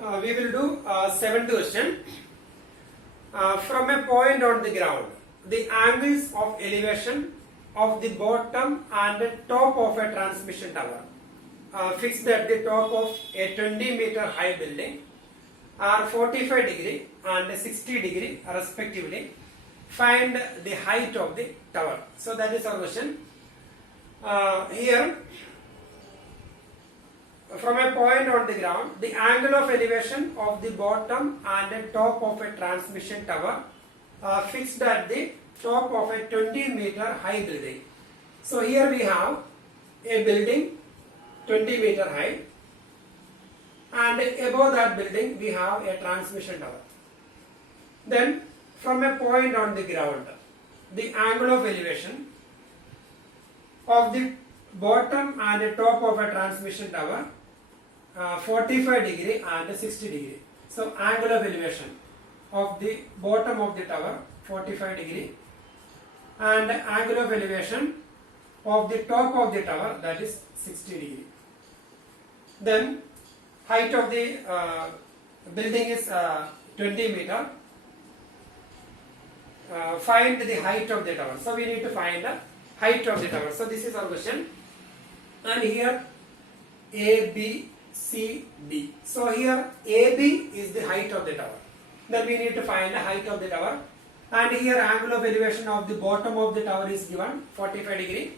We will do seventh question. From a point on the ground, the angles of elevation of the bottom and the top of a transmission tower fixed at the top of a 20-meter high building are 45 degree and 60 degree respectively. Find the height of the tower. So that is our question. Here, from a point on the ground, the angle of elevation of the bottom and the top of a transmission tower fixed at the top of a 20-meter high building. So here we have a building 20 meter high, and above that building we have a transmission tower. Then from a point on the ground, the angle of elevation of the bottom and the top of a transmission tower 45 degree and 60 degree. So angle of elevation of the bottom of the tower 45 degree and angle of elevation of the top of the tower, that is 60 degree. Then height of the building is 20 meter. Find the height of the tower. So we need to find the height of the tower. So this is our question. And here A, B, C, D. So here AB is the height of the tower. Then we need to find the height of the tower. And here angle of elevation of the bottom of the tower is given 45 degree.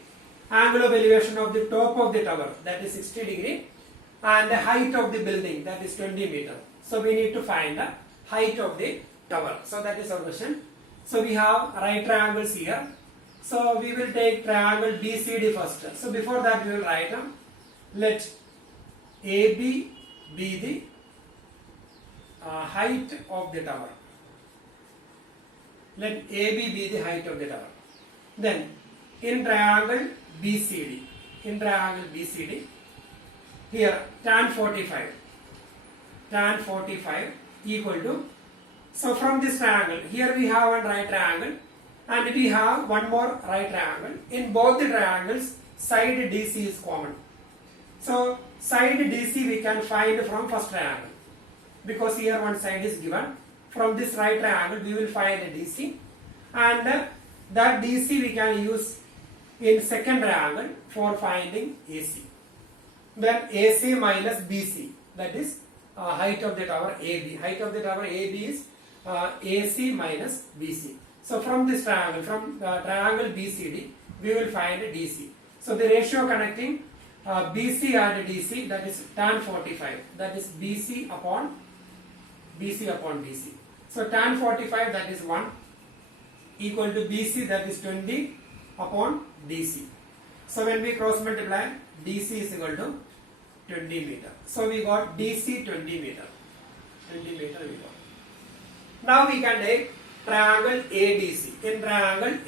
Angle of elevation of the top of the tower, that is 60 degree. And the height of the building, that is 20 meter. So we need to find the height of the tower. So that is our question. So we have right triangles here. So we will take triangle BCD first. So before that we will write let AB be the height of the tower. Let AB be the height of the tower. Then in triangle BCD, here tan 45 equal to, so from this triangle, here we have one right triangle and we have one more right triangle. In both the triangles, side DC is common. So side DC we can find from first triangle, because here one side is given. From this right triangle we will find a DC, and that DC we can use in second triangle for finding AC. Then AC minus BC, that is height of the tower AB. Height of the tower AB is AC minus BC. So from this triangle, from triangle BCD, we will find DC. So the ratio connecting BC and DC, that is tan 45, that is BC upon BC. So tan 45, that is 1, equal to BC, that is 20 upon DC. So when we cross multiply, DC is equal to 20 meter. So we got DC 20 meter. 20 meter we got. Now we can take triangle ADC. In triangle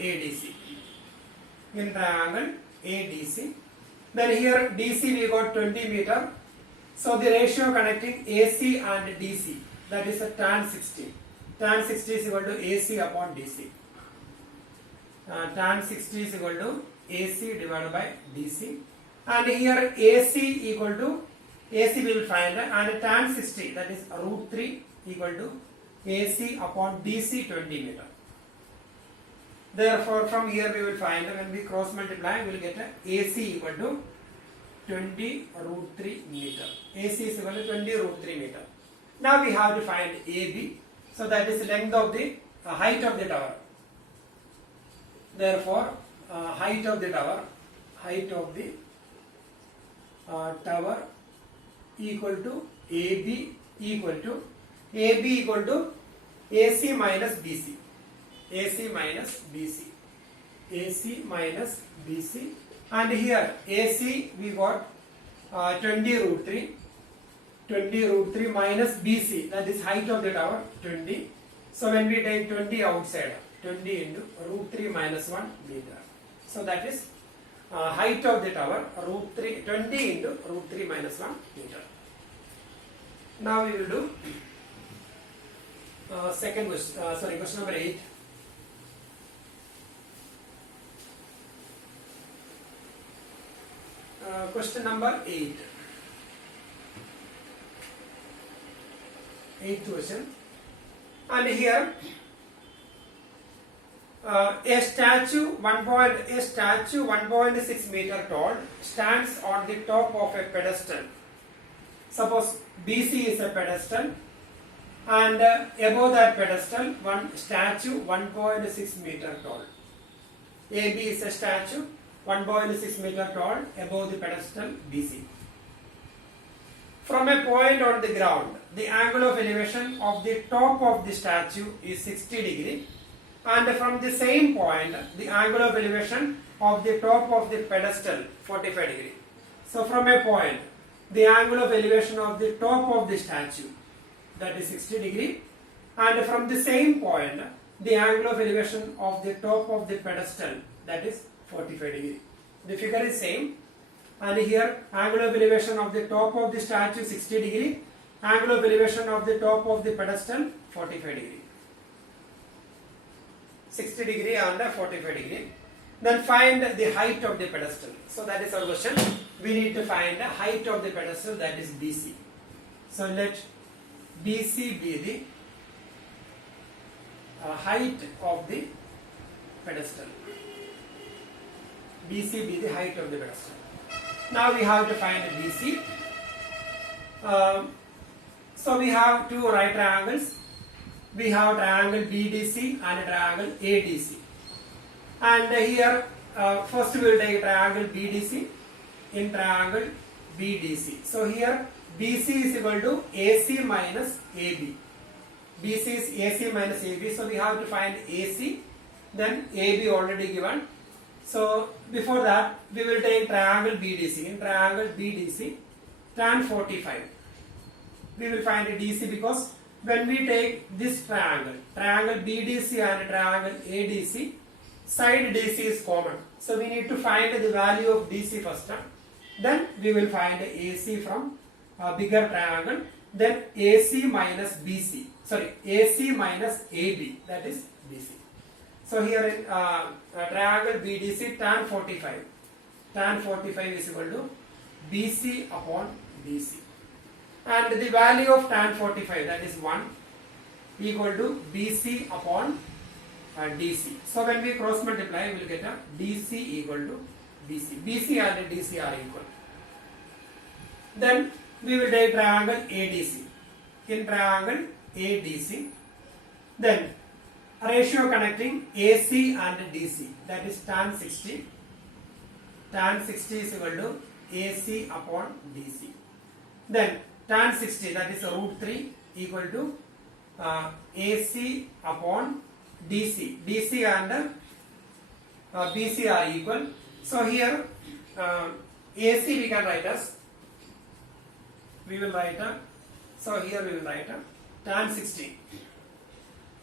ADC, then here DC we got 20 meter. So the ratio connecting AC and DC, that is a tan 60. Tan 60 is equal to AC upon DC. Tan 60 is equal to AC divided by DC. And here AC equal to, AC we will find, and tan 60, that is root 3 equal to AC upon DC 20 meter. Therefore from here we will find, when we cross multiply, we will get AC equal to 20 root 3 meter. AC is equal to 20 root 3 meter. Now we have to find AB. So that is length of the height of the tower. Therefore height of the tower equal to AB equal to AC minus BC. And here AC we got 20 root 3 minus BC, that is height of the tower 20. So when we take 20 outside, 20 into root 3 minus 1 meter. So that is height of the tower 20 into root 3 minus 1 meter. Now we will do question number 8. Question number 8. eighth question. And here a statue 1.6 meter tall stands on the top of a pedestal. Suppose BC is a pedestal, and above that pedestal one statue 1.6 meter tall. AB is a statue 1.6 meter tall above the pedestal BC. From a point on the ground, the angle of elevation of the top of the statue is 60 degree, and from the same point, the angle of elevation of the top of the pedestal 45 degree. So from a point, the angle of elevation of the top of the statue, that is 60 degree, and from the same point, the angle of elevation of the top of the pedestal, that is 45 degree. The figure is same, and here angle of elevation of the top of the statue 60 degree, angle of elevation of the top of the pedestal 45 degree. 60 degree and 45 degree. Then find the height of the pedestal. So that is our question. We need to find the height of the pedestal, that is BC. So let BC be the height of the pedestal. BC be the height of the pedestal. Now we have to find BC. So we have two right triangles. We have triangle BDC and triangle ADC. And here first we will take triangle BDC in triangle BDC. So here BC is equal to AC minus AB. BC is AC minus AB. So we have to find AC, then AB already given. So before that we will take triangle BDC. In triangle BDC, tan 45. We will find a DC because when we take this triangle BDC and triangle ADC, side DC is common. So we need to find the value of DC first. Then we will find AC from bigger triangle. Then AC minus BC. Sorry, AC minus AB, that is BC. So here in triangle BDC, tan 45. Tan 45 is equal to BC upon BC. And the value of tan 45, that is 1, equal to BC upon DC. So when we cross multiply, we will get a DC equal to BC. BC and DC are equal. Then we will take triangle ADC. In triangle ADC, then a ratio connecting AC and DC, that is tan 60. Tan 60 is equal to AC upon DC. Then tan 60, that is root 3, equal to AC upon DC. DC and BC are equal. So here AC we can write as, we will write a, so here we will write a tan 60.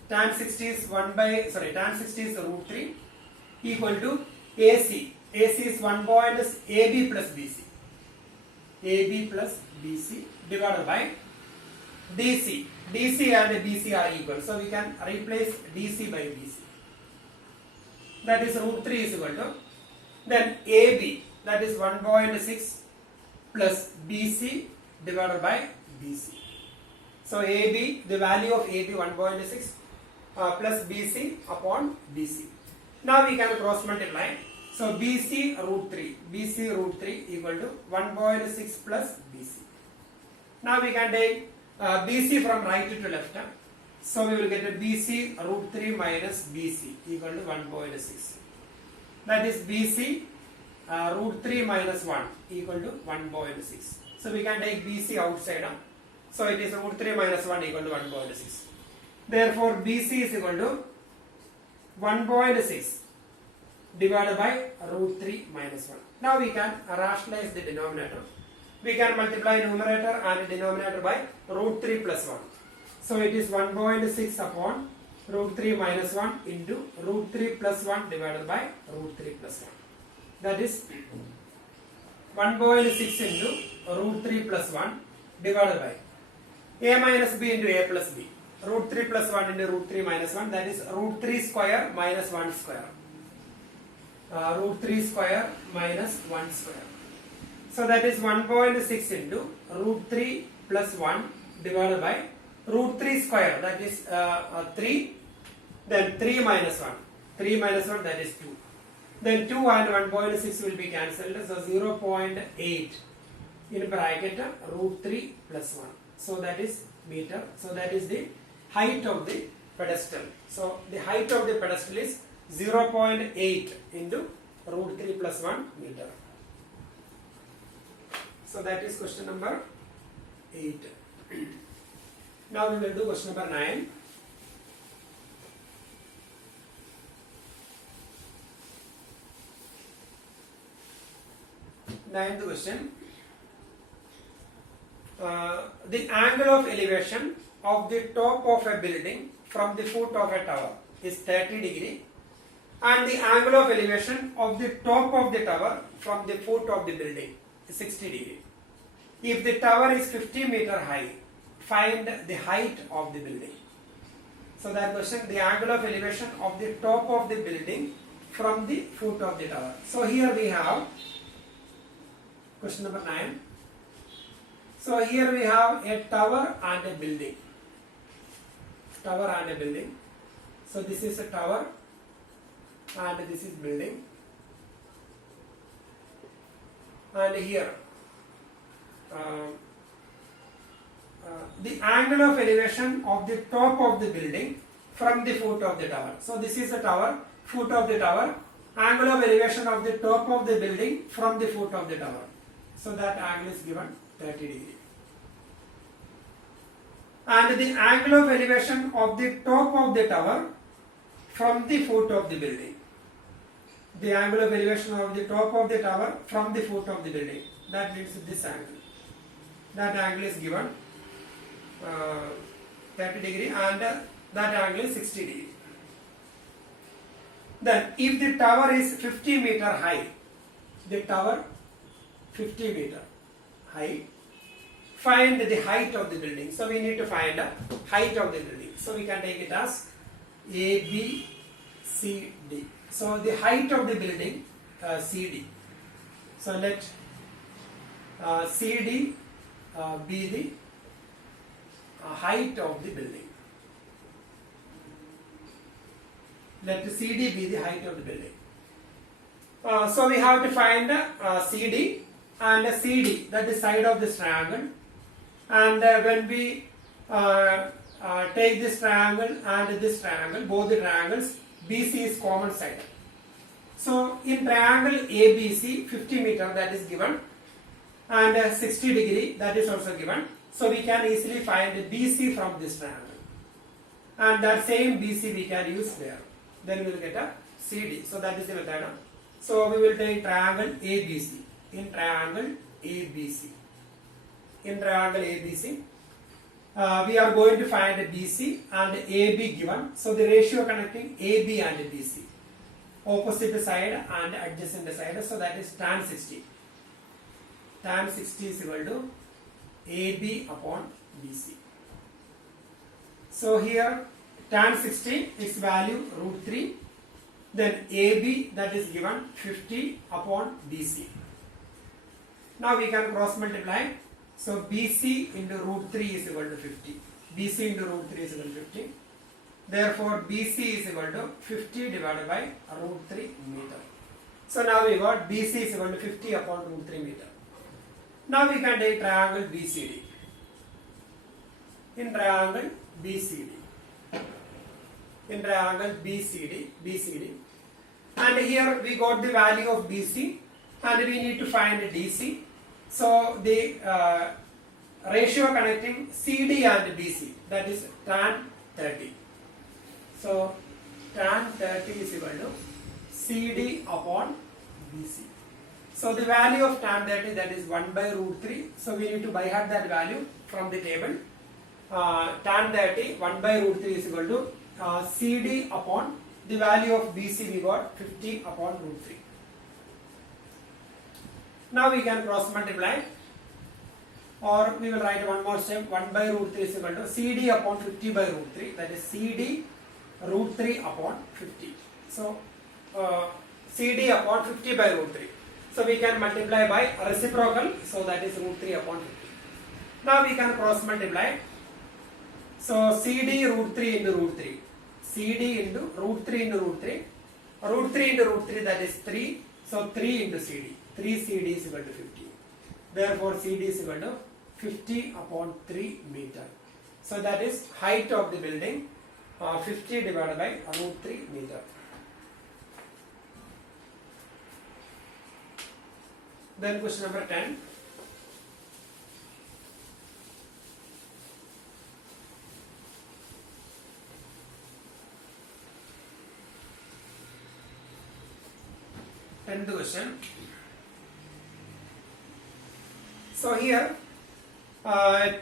Tan 60 is tan 60 is root 3 equal to AC. AC is 1 point is AB plus BC. AB plus BC divided by DC. DC and BC are equal. So we can replace DC by BC. That is root 3 is equal to, then AB, that is 1.6 plus BC divided by BC. So AB, the value of AB 1.6 plus BC upon BC. Now we can cross multiply. So BC root 3 equal to 1.6 plus BC. Now we can take BC from right to left. So we will get a BC root 3 minus BC equal to 1.6. That is BC root 3 minus 1 equal to 1.6. So we can take BC outside. So it is root 3 minus 1 equal to 1.6. Therefore BC is equal to 1.6 divided by root 3 minus 1. Now we can rationalize the denominator. We can multiply numerator and denominator by root 3 plus 1. So it is 1.6 upon root 3 minus 1 into root 3 plus 1 divided by root 3 plus 1. That is 1.6 into root 3 plus 1 divided by a minus b into a plus b. Root 3 plus 1 into root 3 minus 1, that is root 3 square minus 1 square. Root 3 square minus 1 square. So that is 1.6 into root 3 plus 1 divided by root 3 square, that is 3, then 3 minus 1. 3 minus 1, that is 2. Then 2 and 1.6 will be cancelled, so 0.8 in bracket root 3 plus 1. So that is meter. So that is the height of the pedestal. So the height of the pedestal is 0.8 into root 3 plus 1 meter. So that is question number 8. Now we will do question number 9. Ninth question. The angle of elevation of the top of a building from the foot of a tower is 30 degree, and the angle of elevation of the top of the tower from the foot of the building is 60 degree. If the tower is 50 meter high, find the height of the building. So that question, the angle of elevation of the top of the building from the foot of the tower. So here we have question number 9. So here we have a tower and a building. Tower and a building. So this is a tower and this is building. And here the angle of elevation of the top of the building from the foot of the tower. So this is the tower, foot of the tower, angle of elevation of the top of the building from the foot of the tower. So that angle is given 30 degree. And the angle of elevation of the top of the tower from the foot of the building. The angle of elevation of the top of the tower from the foot of the building. That means this angle. That angle is given 30 degree, and that angle is 60 degree. Then if the tower is 50 meter high, the tower 50 meter high, find the height of the building. So we need to find the height of the building. So we can take it as A, B, C, D. So the height of the building CD. So let CD be the height of the building. Let CD be the height of the building. So we have to find CD and CD, that is side of this triangle. And when we take this triangle and this triangle, both the triangles, BC is common side. So in triangle ABC, 50 meter, that is given, and 60 degree, that is also given. So we can easily find BC from this triangle, and that same BC we can use there. Then we will get a CD. So that is the method. So we will take triangle ABC. In triangle ABC, we are going to find BC and AB given. So the ratio connecting AB and BC, opposite side and adjacent side. So that is tan 60. Tan 60 is equal to AB upon BC. So here tan 60 is value root 3. Then AB, that is given 50 upon BC. Now we can cross multiply. So BC into root 3 is equal to 50. BC into root 3 is equal to 50. Therefore BC is equal to 50 divided by root 3 meter. So now we got BC is equal to 50 upon root 3 meter. Now we can take triangle BCD. In triangle BCD. In triangle BCD. And here we got the value of BC and we need to find DC. So the ratio connecting CD and BC, that is tan 30. So tan 30 is equal to CD upon BC. So the value of tan 30, that is 1 by root 3. So we need to by heart that value from the table. Tan 30, 1 by root 3 is equal to CD upon the value of BC, we got 50 upon root 3. Now we can cross multiply, or we will write one more step. 1 by root 3 is equal to CD upon 50 by root 3, that is CD root 3 upon 50. So CD upon 50 by root 3. So we can multiply by reciprocal, so that is root 3 upon 50. Now we can cross multiply. So CD root 3 into root 3. CD into root 3 into root 3. Root 3 into root 3, that is 3. So 3 into CD. 3 CD is equal to 50. Therefore CD is equal to 50 upon 3 meter. So that is height of the building, 50 divided by root 3 meter. Then question number 10. Tenth question. So here,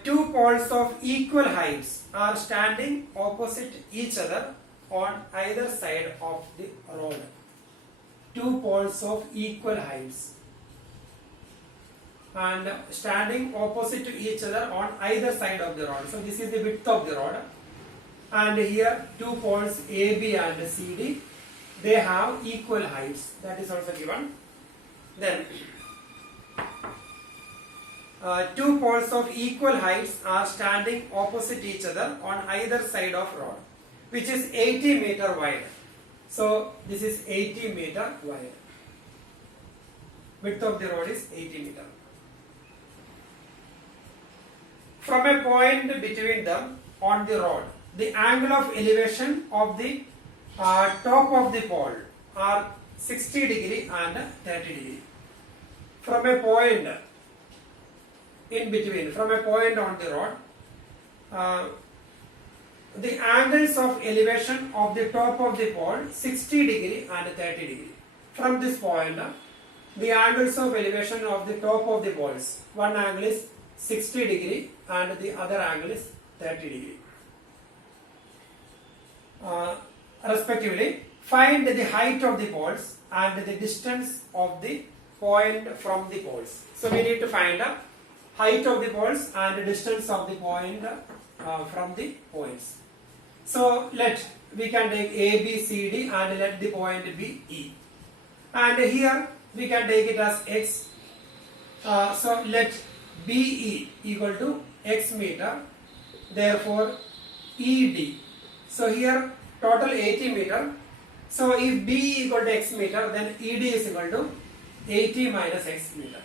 two poles of equal heights are standing opposite each other on either side of the road. Two poles of equal heights and standing opposite to each other on either side of the road. So this is the width of the road, and here two poles AB and CD, they have equal heights. That is also given. Then two poles of equal heights are standing opposite each other on either side of road, which is 80 meter wide. So this is 80 meter wide. Width of the road is 80 meter. From a point between them on the road, the angle of elevation of the top of the pole are 60 degree and 30 degree. From a point in between, from a point on the road, the angles of elevation of the top of the pole 60 degree and 30 degree. From this point, the angles of elevation of the top of the poles, one angle is 60 degree and the other angle is 30 degree. Respectively, find the height of the poles and the distance of the point from the poles. So we need to find the height of the poles and the distance of the point from the points. So we can take A, B, C, D and let the point be E. And here we can take it as X. So let BE equal to X meter. Therefore ED. So here total 80 meter. So if B equal to X meter, then ED is equal to 80 minus X meter.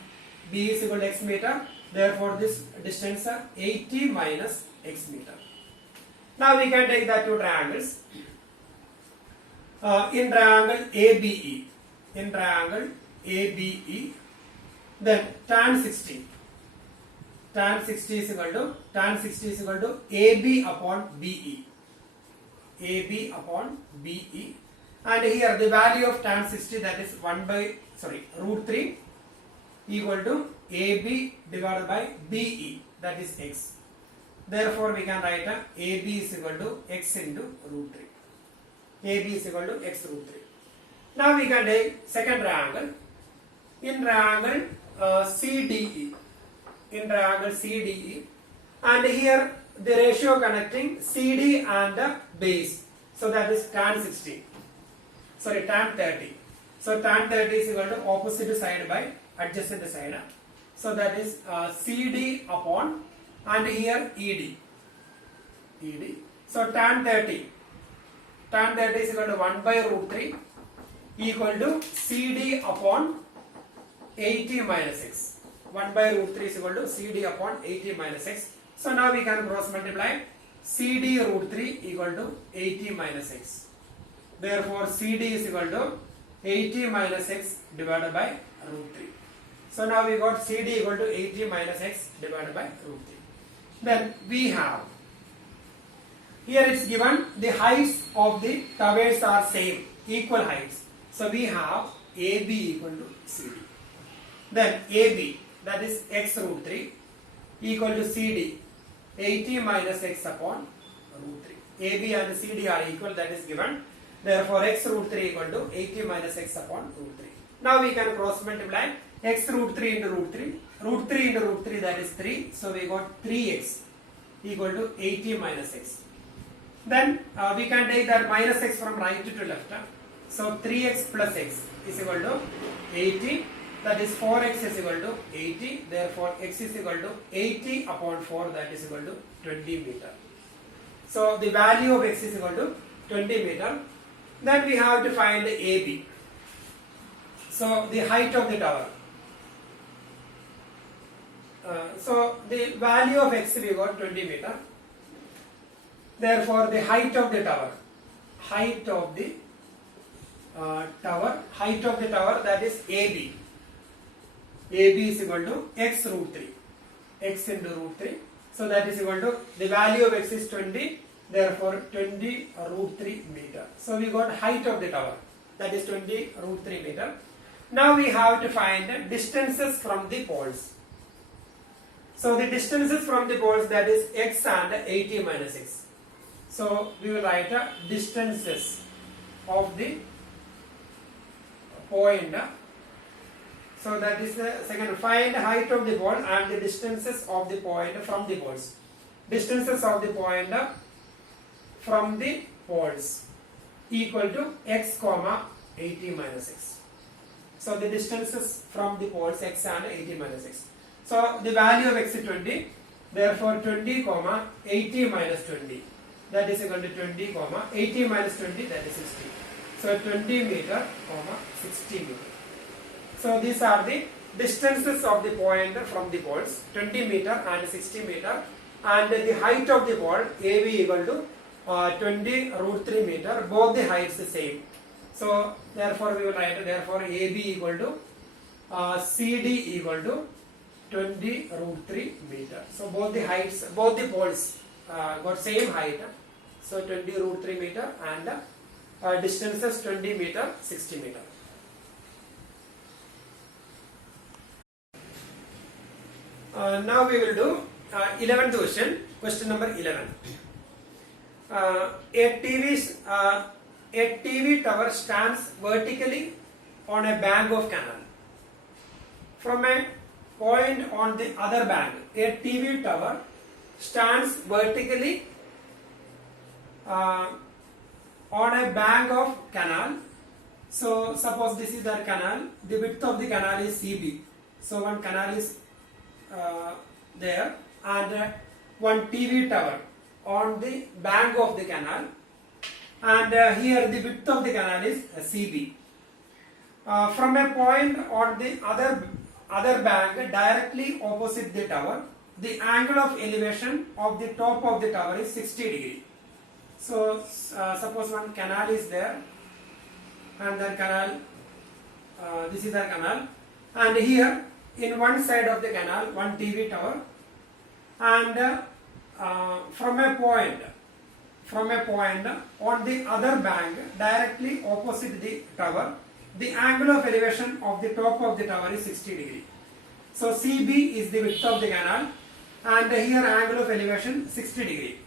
B is equal to X meter. Therefore this distance is 80 minus X meter. Now we can take the two triangles. In triangle ABE. In triangle ABE. Then tan 60. Tan 60 is equal to AB upon BE. AB upon BE. And here the value of tan 60, that is root 3 equal to AB divided by BE, that is X. Therefore we can write AB is equal to X into root 3. AB is equal to X root 3. Now we can take second triangle. In triangle CDE. In triangle CDE, and here the ratio connecting CD and base, so that is tan 60. Tan 30. So tan 30 is equal to opposite side by adjacent side. So that is CD upon, and here ED. So tan 30 is equal to 1 by root 3 equal to CD upon 80 minus X. 1 by root 3 is equal to CD upon 80 minus X. So now we can cross multiply CD root 3 equal to 80 minus X. Therefore CD is equal to 80 minus X divided by root 3. So now we got CD equal to 80 minus X divided by root 3. Then we have, here it's given the heights of the towers are same, equal heights. So we have AB equal to CD. Then AB, that is X root 3 equal to CD, 80 minus X upon root 3. AB and CD are equal, that is given. Therefore X root 3 equal to 80 minus X upon root 3. Now we can cross multiply X root 3 into root 3. Root 3 into root 3, that is 3. So we got 3X equal to 80 minus X. Then we can take that minus X from right to left. So 3X plus X is equal to 80. That is 4X is equal to 80. Therefore X is equal to 80 upon 4, that is equal to 20 meter. So the value of x is equal to 20 meter. Then we have to find AB. So the height of the tower. So the value of x we got 20 meter. Therefore the height of the tower, height of the tower, that is AB. AB is equal to x root 3, x into root 3. So that is equal to, the value of x is 20, therefore 20 root 3 meter. So we got height of the tower, that is 20 root 3 meter. Now we have to find distances from the poles. So the distances from the poles, that is x and 80 minus x. So we will write distances of the point. So that is the second. Find height of the pole and the distances of the point from the poles. Distances of the point from the poles equal to x comma 80 minus x. So the distances from the poles x and 80 minus x. So the value of x is 20. Therefore 20 comma 80 minus 20. That is equal to 20 comma 80 minus 20, that is 60. So 20 meter comma 60 meter. So these are the distances of the point from the poles, 20 meter and 60 meter, and the height of the pole AB equal to 20 root 3 meter. Both the heights the same. So therefore we will write, therefore AB equal to CD equal to 20 root 3 meter. So both the heights, both the poles got same height. So 20 root 3 meter, and distances 20 meter, 60 meter. Now we will do 11th question, question number 11. A TV tower stands vertically on a bank of canal. From a point on the other bank, a TV tower stands vertically on a bank of canal. So suppose this is the canal, the width of the canal is CB. So one canal is there, and one TV tower on the bank of the canal, and here the width of the canal is CB. From a point on the other bank directly opposite the tower, the angle of elevation of the top of the tower is 60 degree. So suppose one canal is there, and the canal, this is the canal, and here in one side of the canal one TV tower, and from a point on the other bank directly opposite the tower, the angle of elevation of the top of the tower is 60 degree. So CB is the width of the canal, and here angle of elevation 60 degree.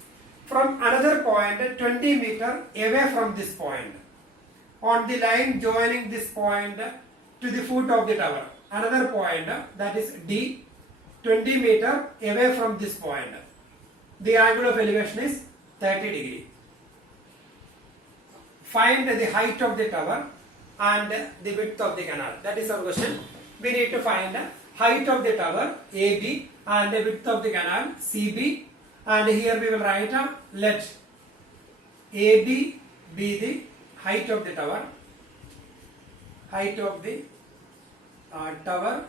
From another point 20 meter away from this point, on the line joining this point to the foot of the tower, another point, that is D, 20 meter away from this point, the angle of elevation is 30 degree. Find the height of the tower and the width of the canal. That is our question. We need to find height of the tower AB and the width of the canal CB, and here we will write let AB be the height of the tower, tower,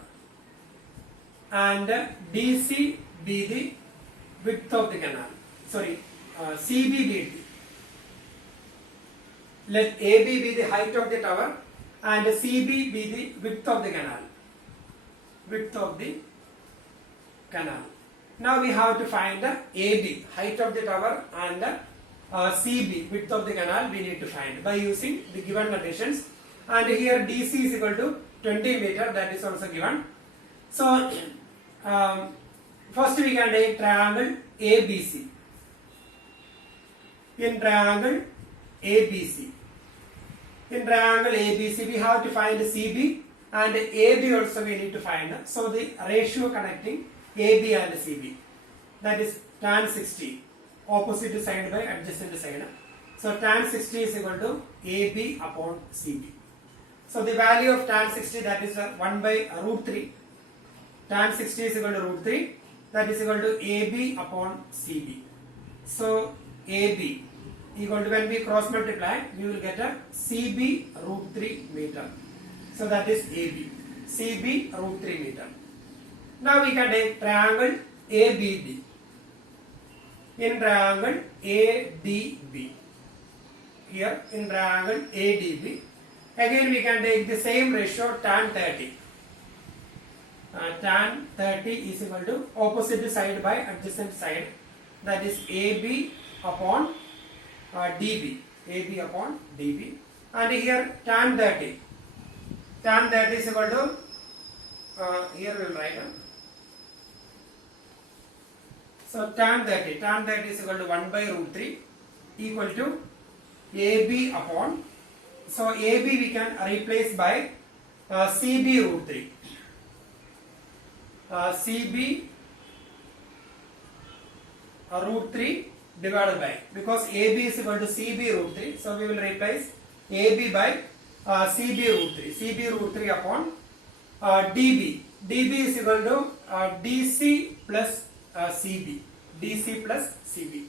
and DC be the width of the canal. Sorry, CB be the, let AB be the height of the tower and CB be the width of the canal. Now we have to find AB, height of the tower, and CB, width of the canal, we need to find by using the given conditions. And here DC is equal to 20 meter, that is also given. So first we can take triangle ABC. In triangle ABC, we have to find CB, and AB also we need to find. So the ratio connecting AB and CB, that is tan 60, opposite side by adjacent side. So tan 60 is equal to AB upon CB. So the value of tan 60, that is 1 by root 3. Tan 60 is equal to root 3, that is equal to AB upon CB. So AB equal to, when we cross multiply, we will get a CB root 3 meter. So that is AB. CB root 3 meter. Now we can take triangle ABD. In triangle ADB. Here in triangle ADB. Again we can take the same ratio tan 30. Tan 30 is equal to opposite side by adjacent side. That is AB upon dB. AB upon dB. And here tan 30. Tan 30 is equal to, here we will write. So tan 30 is equal to 1 by root 3 equal to AB upon, so AB we can replace by CB root 3. CB root 3 divided by, because AB is equal to CB root 3, so we will replace AB by CB root 3. CB root 3 upon dB. dB is equal to DC plus CB. DC plus CB.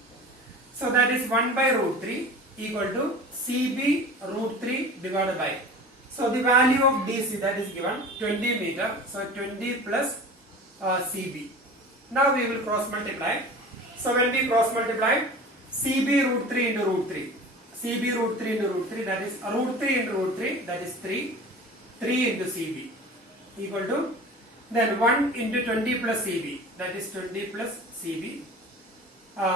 So that is 1 by root 3 equal to CB root 3 divided by. So the value of DC, that is given 20 meter. So 20 plus CB. Now we will cross multiply. So when we cross multiply, CB root 3 into root 3. CB root 3 into root 3, that is root 3 into root 3, that is 3. 3 into CB equal to, then 1 into 20 plus CB, that is 20 plus CB.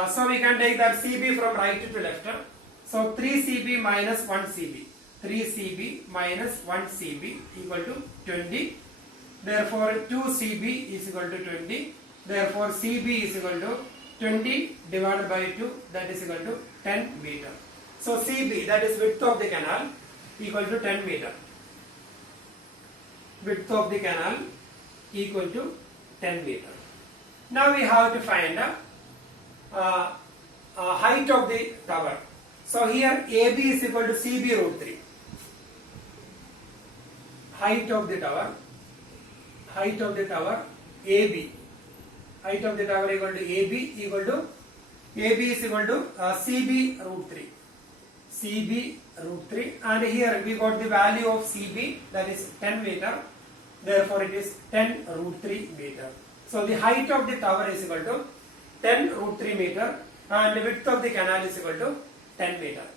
So we can take that CB from right to left. So 3 CB minus 1 CB. 3 CB minus 1 CB equal to 20. Therefore 2 CB is equal to 20. Therefore CB is equal to 20 divided by 2, that is equal to 10 meter. So CB, that is width of the canal, equal to 10 meter. Width of the canal equal to 10 meter. Now we have to find height of the tower. So here AB is equal to CB root 3. Height of the tower AB. Height of the tower equal to AB equal to, AB is equal to CB root 3. CB root 3, and here we got the value of CB, that is 10 meter. Therefore it is 10 root 3 meter. So the height of the tower is equal to 10 root 3 meter and the width of the canal is equal to 10 meter.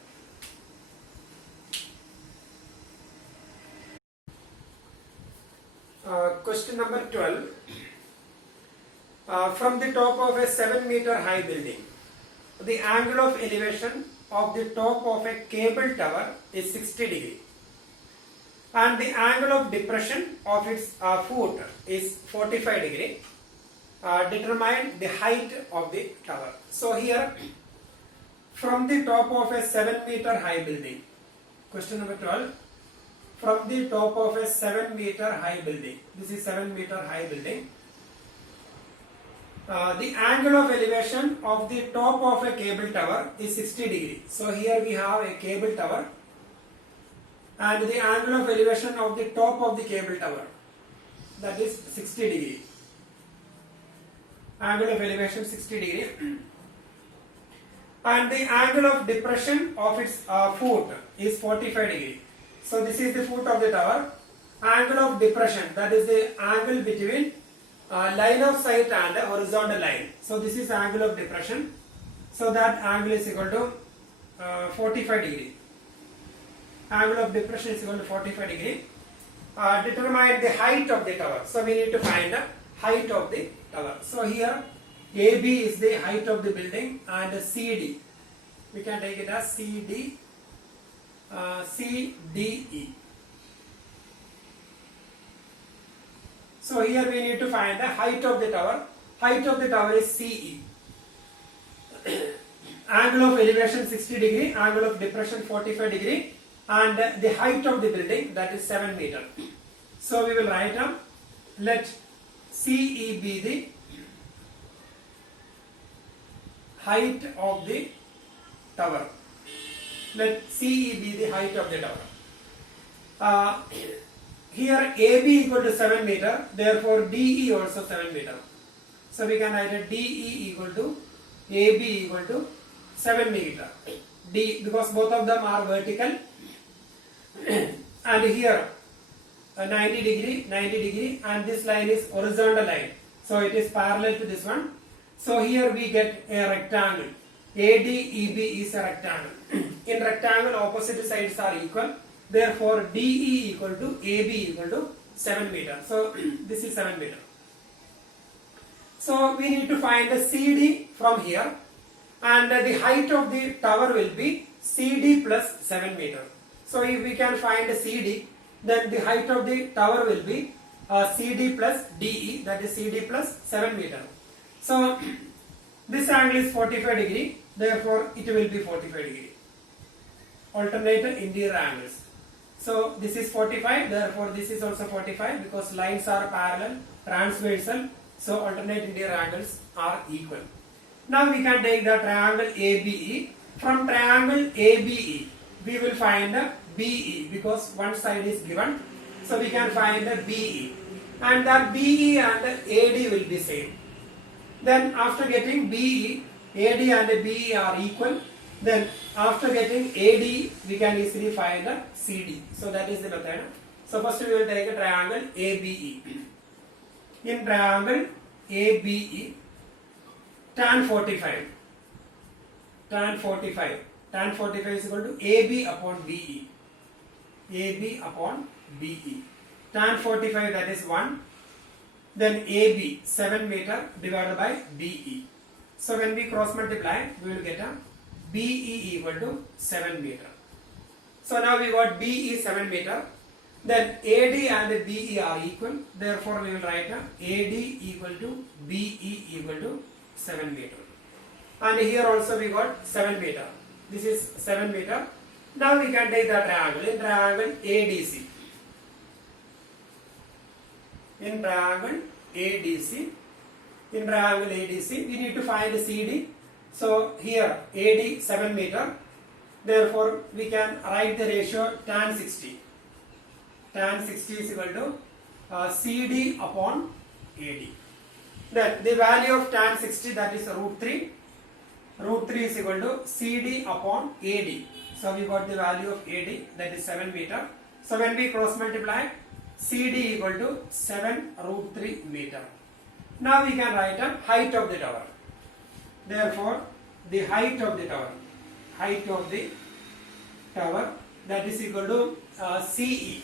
Question number 12. From the top of a 7 meter high building, the angle of elevation of the top of a cable tower is 60 degree and the angle of depression of its foot is 45 degree. Determine the height of the tower. So here, from the top of a 7 meter high building, question number 12, from the top of a 7 meter high building, this is 7 meter high building, the angle of elevation of the top of a cable tower is 60 degree. So here we have a cable tower and the angle of elevation of the top of the cable tower, that is 60 degree. Angle of elevation 60 degree and the angle of depression of its foot is 45 degree. So this is the foot of the tower. Angle of depression, that is the angle between line of sight and horizontal line. So this is angle of depression. So that angle is equal to 45 degree. Angle of depression is equal to 45 degree. Determine the height of the tower. So we need to find the height of the tower. So here AB is the height of the building and CD, we can take it as CD, CDE. So here we need to find the height of the tower. Height of the tower is CE. Angle of elevation 60 degree, angle of depression 45 degree and the height of the building, that is 7 meter. So we will write down, let CE be the height of the tower. Let CE be the height of the tower. Here AB equal to 7 meter, therefore DE also 7 meter. So we can write a DE equal to AB equal to 7 meter. D, because both of them are vertical. And here 90 degree, and this line is horizontal line. So it is parallel to this one. So here we get a rectangle. ADEB is a rectangle. In rectangle, opposite sides are equal. Therefore, DE equal to AB equal to 7 meter. So this is 7 meter. So we need to find the CD from here, and the height of the tower will be CD plus 7 meter. So if we can find the CD, then the height of the tower will be CD plus DE, that is CD plus 7 meter. So this angle is 45 degree, therefore it will be 45 degree. Alternate interior angles. So this is 45, therefore this is also 45, because lines are parallel, transversal, so alternate interior angles are equal. Now we can take the triangle ABE. From triangle ABE, we will find the BE, because one side is given. So we can find the BE. And the BE and the AD will be same. Then after getting BE, AD and BE are equal. Then after getting AD, we can easily find the CD. So that is the method. So first we will take a triangle ABE. In triangle ABE, tan 45. Tan 45 is equal to AB upon BE. AB upon BE. Tan 45, that is 1. Then AB 7 meter divided by BE. So when we cross multiply, we will get a BE equal to 7 meter. So now we got BE 7 meter. Then AD and BE are equal. Therefore we will write AD equal to BE equal to 7 meter. And here also we got 7 meter. This is 7 meter. Now we can take the triangle. In triangle ADC. In triangle ADC. In triangle ADC, we need to find CD. So here AD 7 meter. Therefore we can write the ratio tan 60. Tan 60 is equal to CD upon AD. Then the value of tan 60, that is root 3. Root 3 is equal to CD upon AD. So we got the value of AD, that is 7 meter. So when we cross multiply, CD equal to 7 root 3 meter. Now we can write a height of the tower. Therefore the height of the tower, that is equal to CE,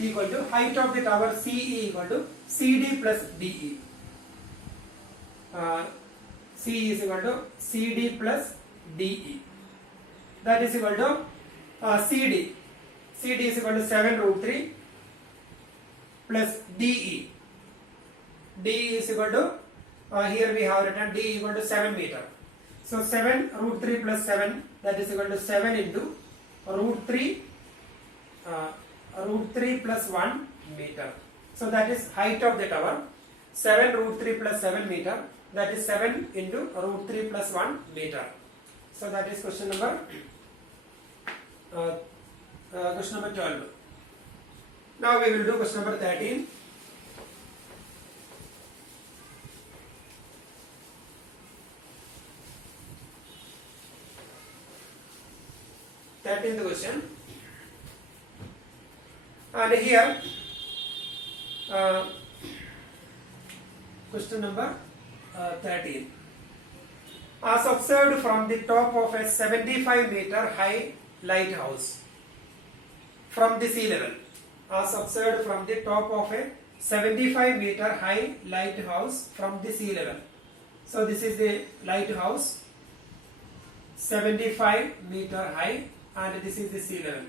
equal to height of the tower CE equal to CD plus DE. CE is equal to CD plus DE. That is equal to CD. CD is equal to 7 root 3 plus DE. DE is equal to, here we have written DE equal to 7 meter. So 7 root 3 plus 7, that is equal to 7 into root 3 plus 1 meter. So that is height of the tower. 7 root 3 plus 7 meter, that is 7 into root 3 plus 1 meter. So that is question number 12. Now we will do question number 13. The question, and here question number 13. As observed from the top of a 75 meter high lighthouse from the sea level. As observed from the top of a 75 meter high lighthouse from the sea level. So this is the lighthouse, 75 meter high, and this is the sea level.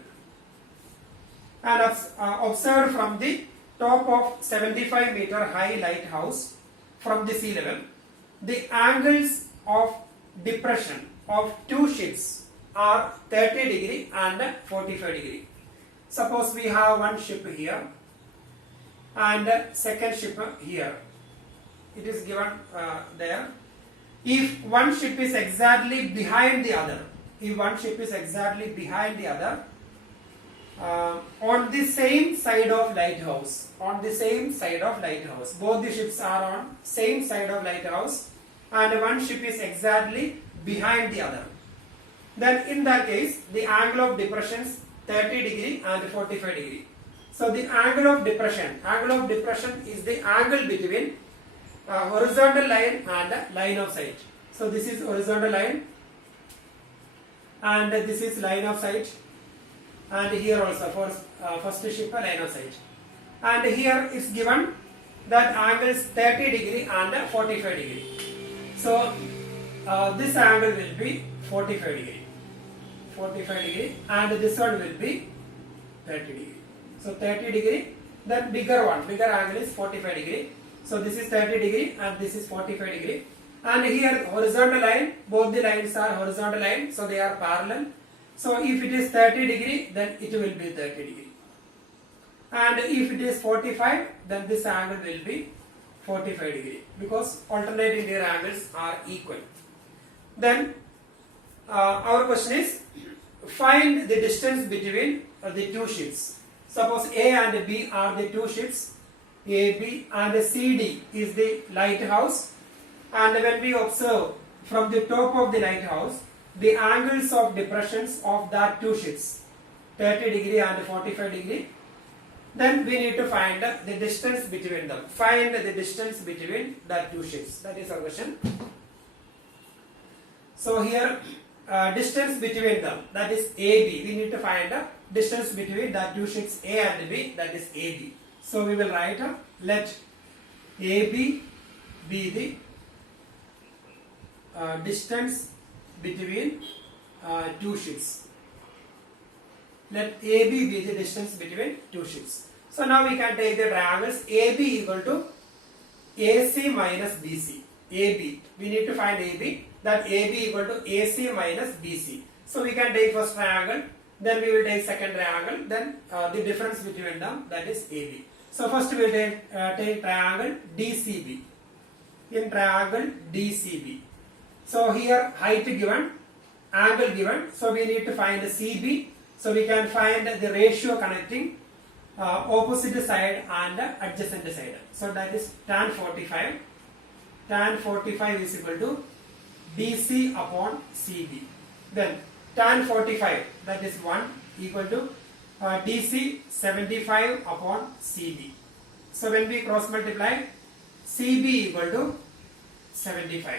And observed from the top of 75 meter high lighthouse from the sea level, the angles of depression of two ships are 30 degree and 45 degree. Suppose we have one ship here and second ship here. It is given there. If one ship is exactly behind the other, on the same side of lighthouse, both the ships are on same side of lighthouse, and one ship is exactly behind the other. Then in that case, the angle of depression is 30 degree and 45 degree. So the angle of depression is the angle between horizontal line and line of sight. So this is horizontal line and this is line of sight, and here also for first ship line of sight, and here is given that angle is 30 degree and 45 degree. So this angle will be 45 degree and this one will be 30 degree. So 30 degree, then bigger angle is 45 degree. So this is 30 degree and this is 45 degree. And here horizontal line, both the lines are horizontal line, so they are parallel. So if it is 30 degree, then it will be 30 degree. And if it is 45, then this angle will be 45 degree, because alternating their angles are equal. Then our question is, find the distance between the two ships. Suppose A and B are the two ships, AB, and CD is the lighthouse. And when we observe from the top of the lighthouse, the angles of depressions of that two ships, 30 degree and 45 degree, then we need to find the distance between them. Find the distance between the two ships. That is our question. So here distance between them, that is AB. We need to find the distance between the two ships A and B, that is AB. So we will write let AB be the distance between two ships. Let AB be the distance between two ships. So now we can take the triangles AB equal to AC minus BC. AB, we need to find AB, that AB equal to AC minus BC. So we can take first triangle, then we will take second triangle, then the difference between them, that is AB. So first we will take triangle DCB. In triangle DCB, so here height given, angle given, so we need to find the CB. So we can find the ratio connecting opposite side and adjacent side. So that is tan 45. Tan 45 is equal to DC upon CB. Then tan 45, that is 1, equal to DC 75 upon CB. So when we cross multiply, CB equal to 75.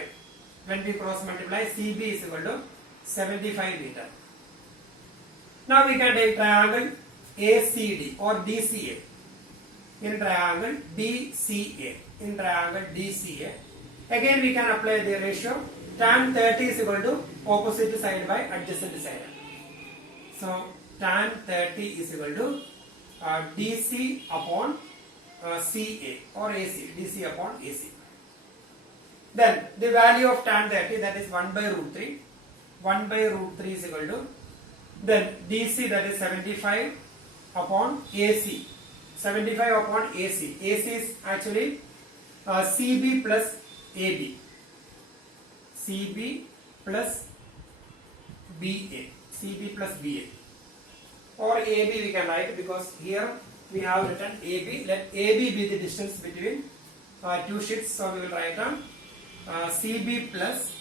When we cross multiply, CB is equal to 75 meter. Now we can take triangle ACD or DCA. In triangle DCA, again we can apply the ratio. Tan 30 is equal to opposite side by adjacent side. So tan 30 is equal to DC upon CA or AC, DC upon AC. Then the value of tan 30, that is 1 by root 3. 1 by root 3 is equal to, then DC, that is 75 upon AC. 75 upon AC. AC is actually CB plus AB. CB plus BA. CB plus BA. Or AB we can write, because here we have written AB. Let AB be the distance between two ships. So we will write on CB plus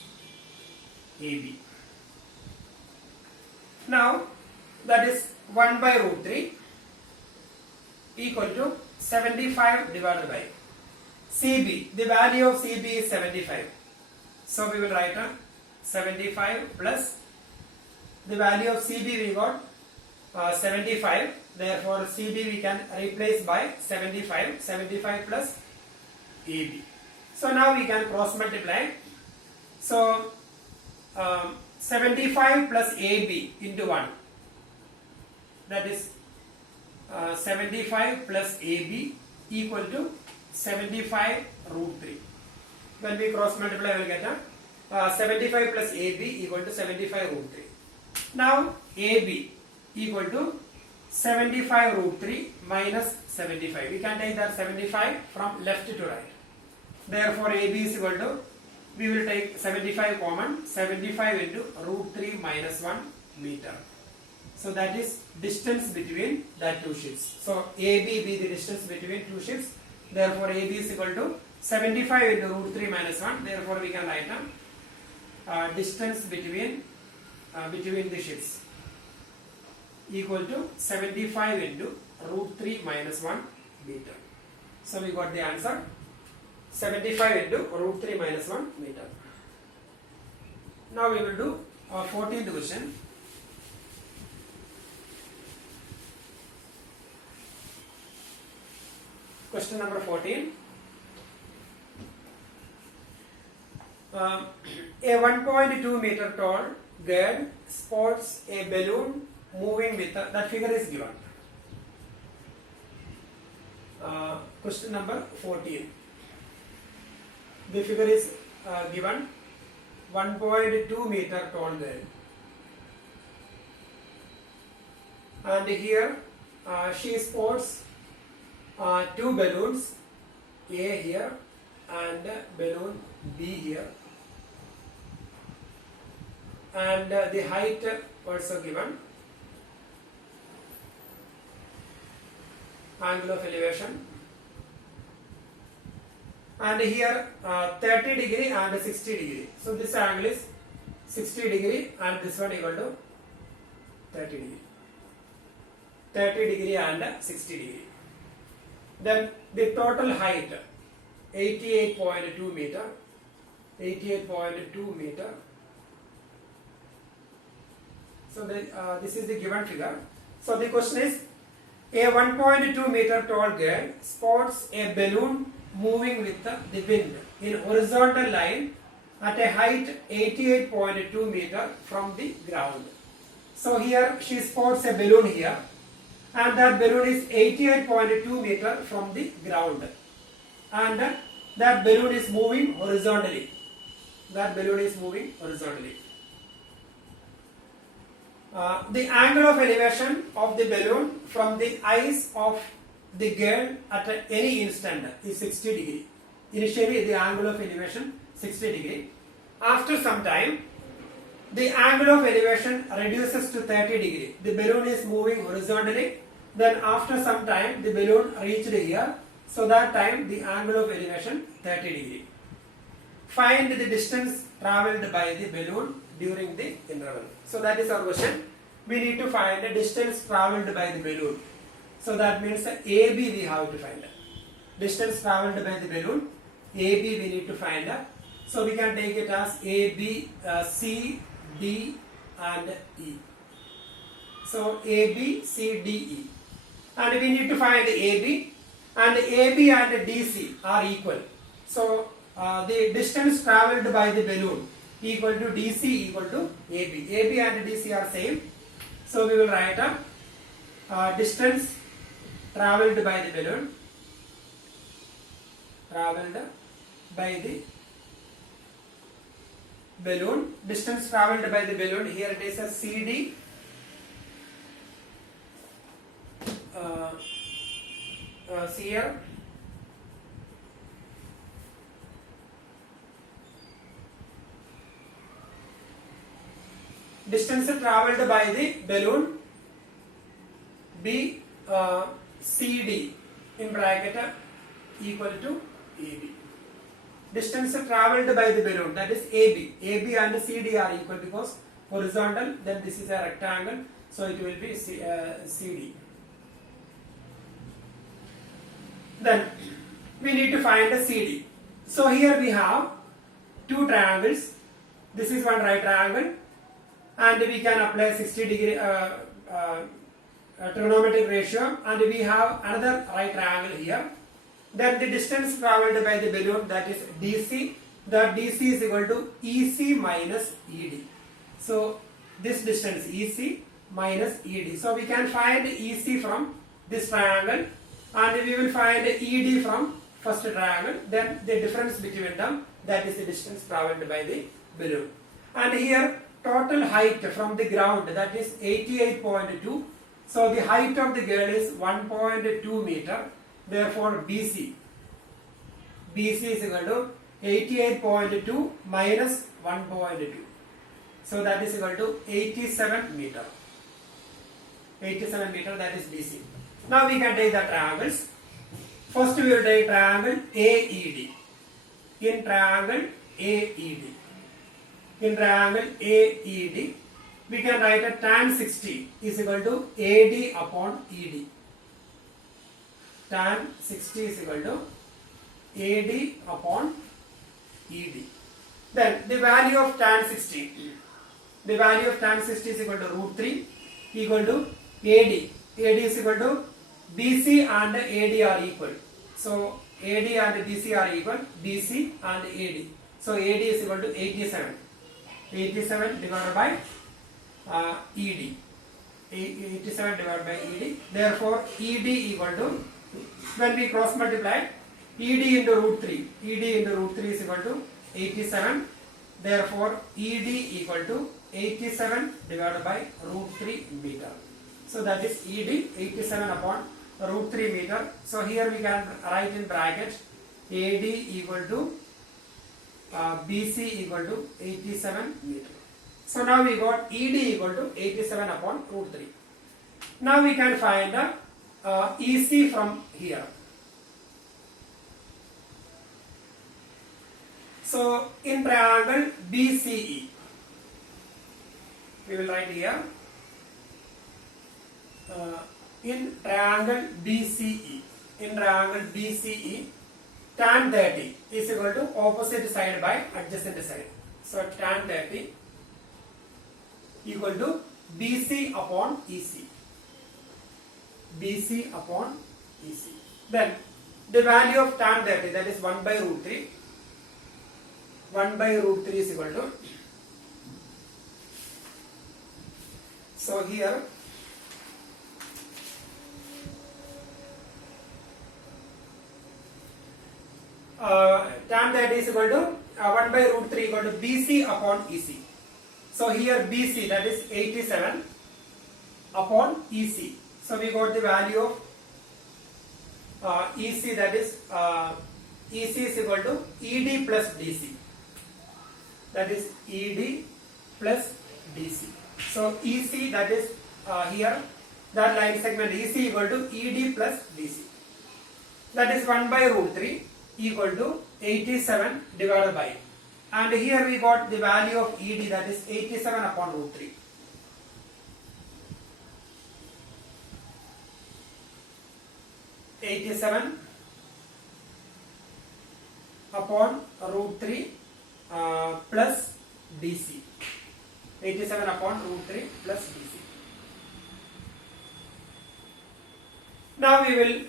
AB. Now that is 1 by root 3 equal to 75 divided by CB. The value of CB is 75. So we will write on 75 plus the value of CB we got 75. Therefore CB we can replace by 75. 75 plus AB. So now we can cross multiply. So 75 plus AB into 1, that is 75 plus AB equal to 75 root 3. When we cross multiply, we will get 75 plus AB equal to 75 root 3. Now AB equal to 75 root 3 minus 75. We can take that 75 from left to right. Therefore AB is equal to, we will take 75 common, 75 into root 3 minus 1 meter. So that is distance between the two ships. So AB be the distance between two ships. Therefore AB is equal to 75 into root 3 minus 1. Therefore we can write distance between the ships equal to 75 into root 3 minus 1 meter. So we got the answer 75 into root 3 minus 1 meter. Now we will do 14th question. Question number 14. A 1.2 meter tall girl spots a balloon moving with that figure is given. Question number 14. The figure is given 1.2 meter tall girl, and here she spots two balloons, A here and balloon B here, and the height also given, angle of elevation, and here 30 degree and 60 degree. So this angle is 60 degree and this one equal to 30 degree. 30 degree and 60 degree. Then the total height 88.2 meter. 88.2 meter. So this is the given figure. So the question is, a 1.2 meter tall girl spots a balloon moving with the wind in horizontal line at a height 88.2 meter from the ground. So here she spots a balloon here, and that balloon is 88.2 meter from the ground, and that balloon is moving horizontally. That balloon is moving horizontally. The angle of elevation of the balloon from the eyes of the girl at any instant is 60 degree. Initially the angle of elevation 60 degree. After some time the angle of elevation reduces to 30 degree. The balloon is moving horizontally. Then after some time the balloon reached here. So that time the angle of elevation 30 degree. Find the distance travelled by the balloon during the interval. So that is our question. We need to find the distance travelled by the balloon. So that means AB we have to find. Distance travelled by the balloon, AB we need to find. So we can take it as AB, C, D and E. So AB, C, D, E. And we need to find AB, and AB and DC are equal. So the distance travelled by the balloon equal to DC equal to AB. AB and DC are same. So we will write up distance travelled by the balloon, distance travelled by the balloon, here it is a CD, here distance travelled by the balloon, B CD in bracket equal to AB. Distance travelled by the balloon, that is AB. AB and CD are equal because horizontal, then this is a rectangle, so it will be CD. Then we need to find a CD. So here we have two triangles. This is one right triangle, and we can apply 60 degree trigonometric ratio, and we have another right triangle here. Then the distance travelled by the balloon, that is DC. The DC is equal to EC minus ED. So this distance EC minus ED. So we can find EC from this triangle, and we will find ED from first triangle. Then the difference between them, that is the distance travelled by the balloon. And here total height from the ground, that is 88.2. So the height of the girl is 1.2 meter. Therefore BC is equal to 88.2 minus 1.2. So that is equal to 87 meter. 87 meter, that is BC. Now we can take the triangles. First we will take triangle AED. In triangle AED, in triangle AED, we can write a tan 60 is equal to AD upon ED. Tan 60 is equal to AD upon ED. Then the value of tan 60, the value of tan 60 is equal to root 3 equal to AD. AD is equal to BC and AD are equal. So AD and BC are equal, BC and AD. So AD is equal to 87. 87 divided by ED. 87 divided by ED. Therefore ED equal to, when we cross multiply, ED into root 3. ED into root 3 is equal to 87. Therefore ED equal to 87 divided by root 3 meter. So that is ED 87 upon root 3 meter. So here we can write in bracket AD equal to BC equal to 87 meter. So now we got ED equal to 87 upon root 3. Now we can find EC from here. So in triangle BCE, we will write here, in triangle BCE, tan 30 is equal to opposite side by adjacent side. So tan 30 equal to BC upon EC. BC upon EC. Then the value of tan 30, that is 1 by root 3. 1 by root 3 is equal to, so here tan 30 is equal to 1 by root 3 equal to BC upon EC. So here BC, that is 87 upon EC. So we got the value of EC, that is EC is equal to ED plus DC. That is ED plus DC. So EC, that is here, that line segment EC equal to ED plus DC. That is 1 by root 3 equal to 87 divided by. And here we got the value of ED, that is 87 upon root 3. Upon root 3 plus DC. 87 upon root 3 plus DC. Now we will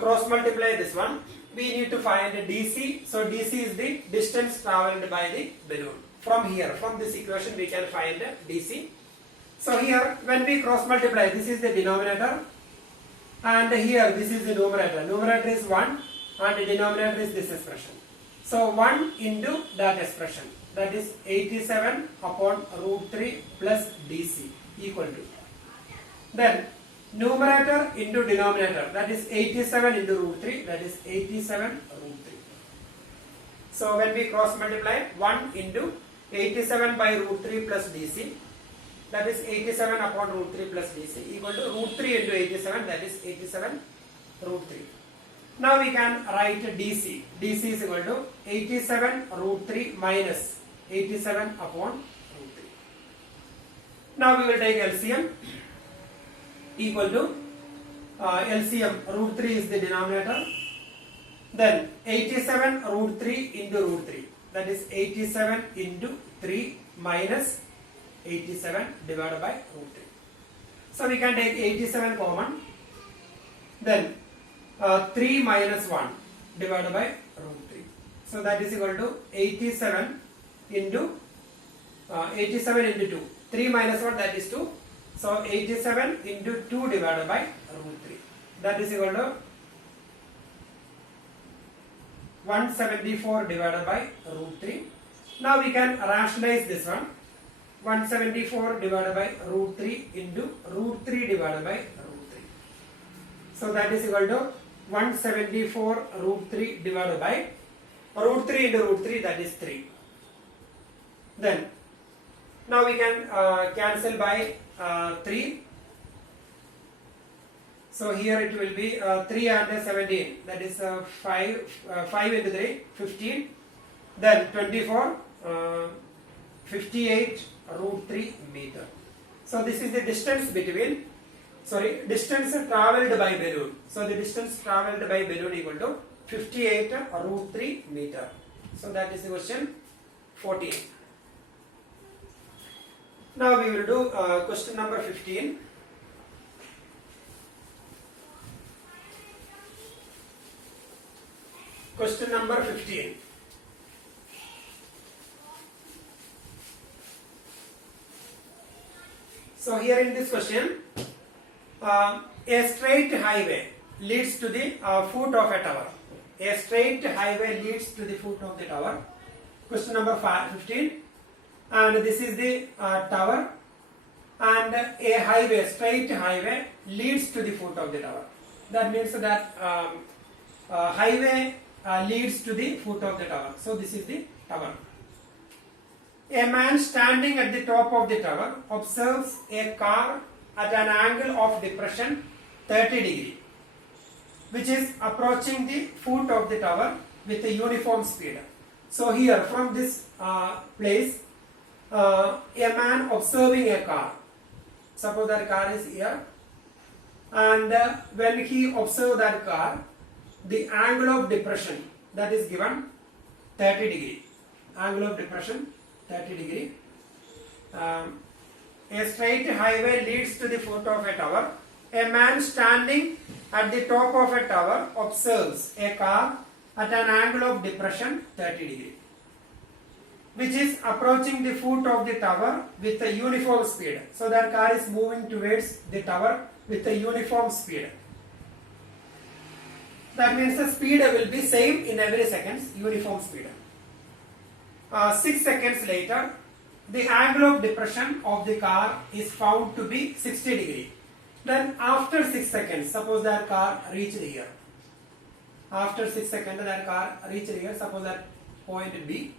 cross multiply this one. We need to find DC. So DC is the distance traveled by the balloon. From here, from this equation we can find DC. So here when we cross multiply, this is the denominator and here this is the numerator. Numerator is 1 and the denominator is this expression. So 1 into that expression, that is 87 upon root 3 plus DC equal to. Then numerator into denominator, that is 87 into root 3, that is 87 root 3. So when we cross multiply, 1 into 87 by root 3 plus DC, that is 87 upon root 3 plus DC equal to root 3 into 87, that is 87 root 3. Now we can write DC. DC is equal to 87 root 3 minus 87 upon root 3. Now we will take LCM equal to LCM, root 3 is the denominator. Then 87 root 3 into root 3, that is 87 into 3 minus 87 divided by root 3. So we can take 87 common. Then 3 minus 1 divided by root 3. So that is equal to 87 into 2. 3 minus 1, that is 2. So 87 into 2 divided by root 3. That is equal to 174 divided by root 3. Now we can rationalize this one. 174 divided by root 3 into root 3 divided by root 3. So that is equal to 174 root 3 divided by root 3 into root 3, that is 3. Then now we can cancel by 3. So here it will be 3 and 17, that is 5 into 3, 15. Then 24, 58 root 3 meter. So this is the distance between, distance travelled by balloon. So the distance travelled by balloon equal to 58 root 3 meter. So that is the question 14. Now we will do question number 15. Question number 15. So here in this question, a straight highway leads to the foot of a tower. A straight highway leads to the foot of the tower. Question number 15. And this is the tower, and a highway, straight highway leads to the foot of the tower. That means that highway leads to the foot of the tower. So this is the tower. A man standing at the top of the tower observes a car at an angle of depression 30 degree, which is approaching the foot of the tower with a uniform speed. So here from this place, a man observing a car. Suppose that car is here, and when he observes that car, the angle of depression that is given 30 degree. Angle of depression 30 degree. A straight highway leads to the foot of a tower. A man standing at the top of a tower observes a car at an angle of depression 30 degree, which is approaching the foot of the tower with a uniform speed. So that car is moving towards the tower with a uniform speed. That means the speed will be same in every seconds, uniform speed. 6 seconds later, the angle of depression of the car is found to be 60 degree. Then after 6 seconds, suppose that car reached here. After 6 seconds, that car reached here, suppose that point B.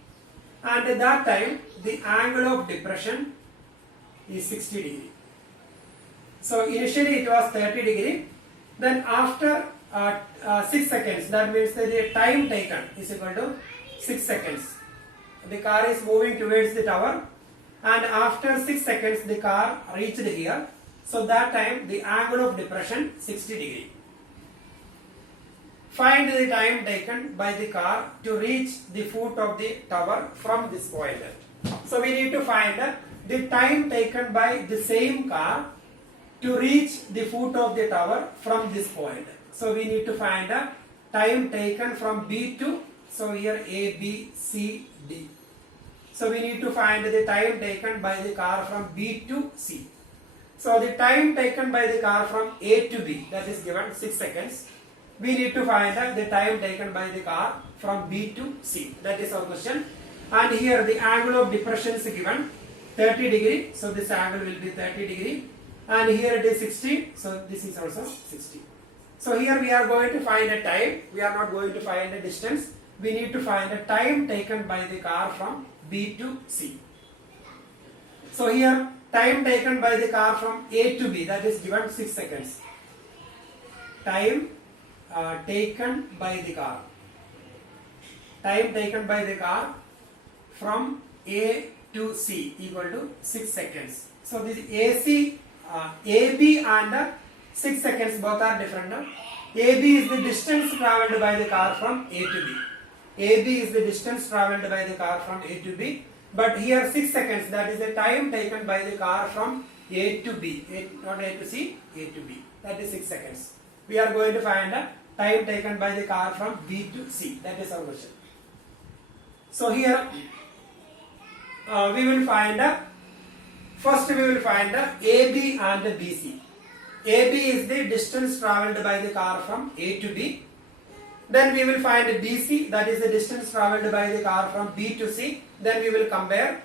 And at that time, the angle of depression is 60 degree. So initially it was 30 degree. Then after 6 seconds, that means that the time taken is equal to 6 seconds. The car is moving towards the tower, and after 6 seconds the car reached here. So that time the angle of depression 60 degree. Find the time taken by the car to reach the foot of the tower from this point. So we need to find the time taken by the same car to reach the foot of the tower from this point. So we need to find a time taken from B to, so here A, B, C, D. So we need to find the time taken by the car from B to C. So the time taken by the car from A to B, that is given 6 seconds. We need to find the time taken by the car from B to C. That is our question. And here the angle of depression is given 30 degree. So this angle will be 30 degree. And here it is 60. So this is also 60. So here we are going to find a time. We are not going to find a distance. We need to find a time taken by the car from B to C. So here time taken by the car from A to B, that is given 6 seconds. Time taken by the car. Time taken by the car from A to C equal to 6 seconds. So this AC, AB and 6 seconds both are different. AB is the distance travelled by the car from A to B. AB is the distance travelled by the car from A to B. But here 6 seconds, that is the time taken by the car from A to B. Not A to C, A to B. That is 6 seconds. We are going to find a time taken by the car from B to C. That is our question. So here we will find first we will find AB and BC. AB is the distance travelled by the car from A to B. Then we will find BC, that is the distance travelled by the car from B to C. Then we will compare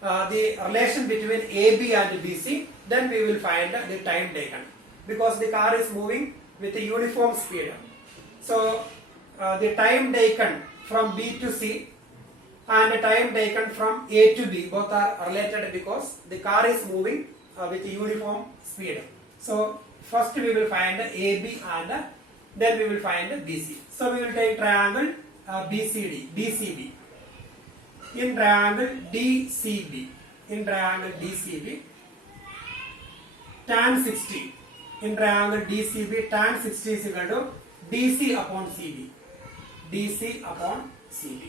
the relation between AB and BC. Then we will find the time taken, because the car is moving with a uniform speed. So the time taken from B to C and the time taken from A to B both are related, because the car is moving with a uniform speed. So first we will find AB and then we will find BC. So we will take triangle BCD, BCB. in triangle DCB, in triangle DCB, tan 60, in triangle DCB, tan 60 is equal to DC upon CB, DC upon CB.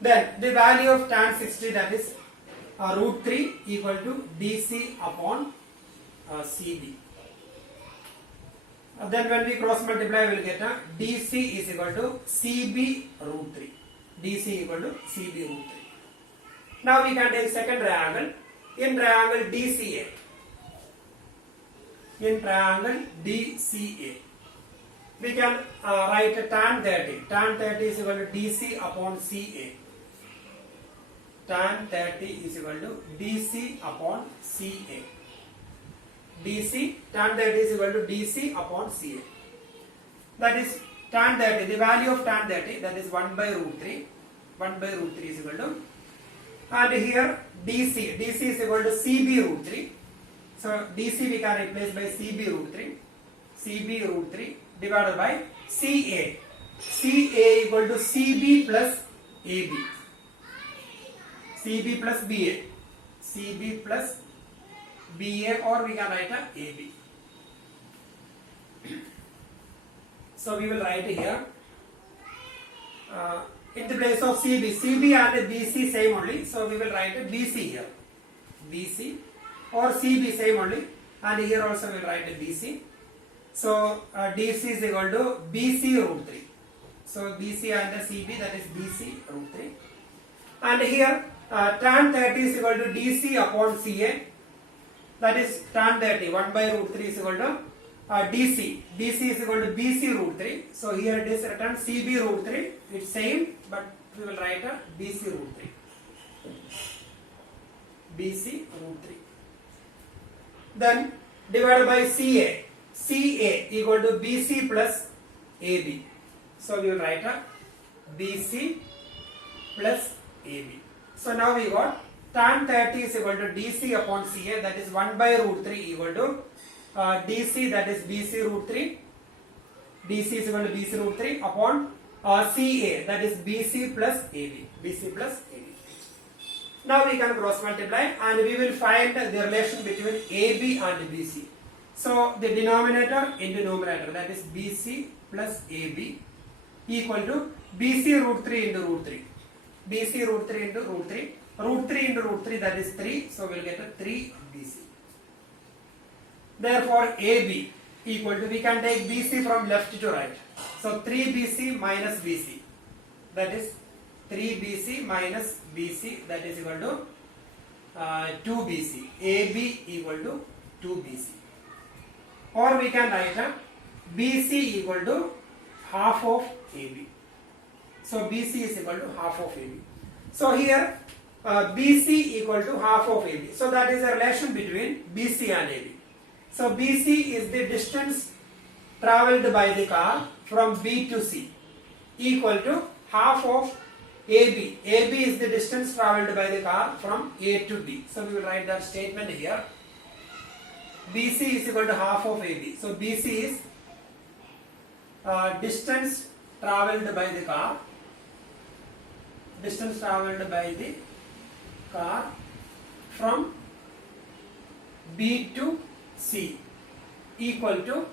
Then the value of tan 60, that is root 3 equal to DC upon CB. Then when we cross multiply, we will get a DC is equal to CB root 3. DC equal to CB root 3. Now we can take second triangle. In triangle DCA, in triangle DCA, we can write tan 30. Tan 30 is equal to DC upon CA. Tan 30 is equal to DC upon CA. DC, tan 30 is equal to DC upon CA. That is tan 30, the value of tan 30, that is 1 by root 3. 1 by root 3 is equal to, and here DC, DC is equal to CB root 3. So DC we can replace by CB root 3. CB root 3 divided by CA. CA equal to CB plus AB. CB plus BA. CB plus BA, or we can write a AB. So we will write here in the place of CB. CB and BC same only. So we will write a BC here. BC, or CB same only, and here also we will write a BC. So DC is equal to BC root 3. So BC and the CB, that is BC root 3. And here tan 30 is equal to DC upon CA. That is tan 30, 1 by root 3 is equal to DC. DC is equal to BC root 3. So here it is written CB root 3. It's same, but we will write a BC root 3. BC root 3. Then divided by CA. CA equal to BC plus AB. So we will write a BC plus AB. So now we got tan 30 is equal to DC upon CA, that is 1 by root 3 equal to DC, that is BC root 3. DC is equal to BC root 3 upon CA, that is BC plus AB. BC plus AB. Now we can cross multiply and we will find the relation between AB and BC. So the denominator into numerator, that is BC plus AB equal to BC root 3 into root 3. BC root 3 into root 3. Root 3 into root 3, that is 3. So we will get a 3 BC. Therefore AB equal to, we can take BC from left to right. So 3 BC minus BC, that is 3 BC minus BC, that is equal to 2 BC. AB equal to 2 BC. Or we can write a BC equal to half of AB. So BC is equal to half of AB. So here BC equal to half of AB. So that is a relation between BC and AB. So BC is the distance travelled by the car from B to C, equal to half of AB. AB is the distance travelled by the car from A to B. So we will write that statement here. BC is equal to half of AB. So BC is distance travelled by the car. Distance travelled by the car from B to C equal to